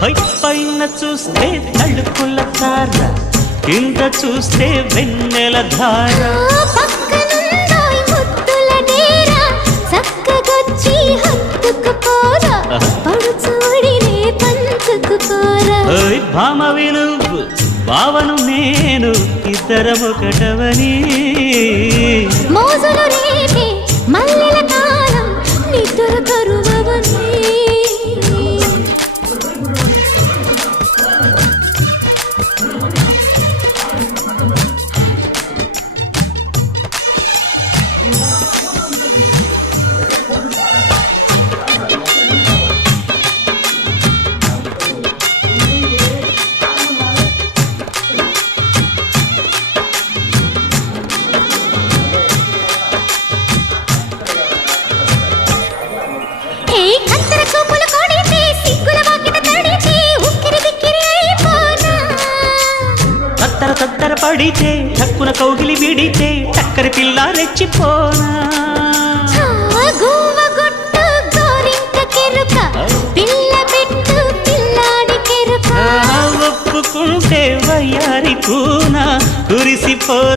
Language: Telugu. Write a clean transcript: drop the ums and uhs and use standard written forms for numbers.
పైన చూస్తే తళుకుల తార, కింద చూస్తే వెన్నెల ధార. భామ విలువు భావను నేను ఇద్దరమొకటవని మోజులు రేపే మల్లెల కాలం నిద్ర కరువవని. తత్తర పడితే తక్కున కౌగిలి విడితే చక్కరి పిల్ల రెచ్చిపోనా. ఒప్పుకుంటే వయ్యారి కూన కురిసిపో.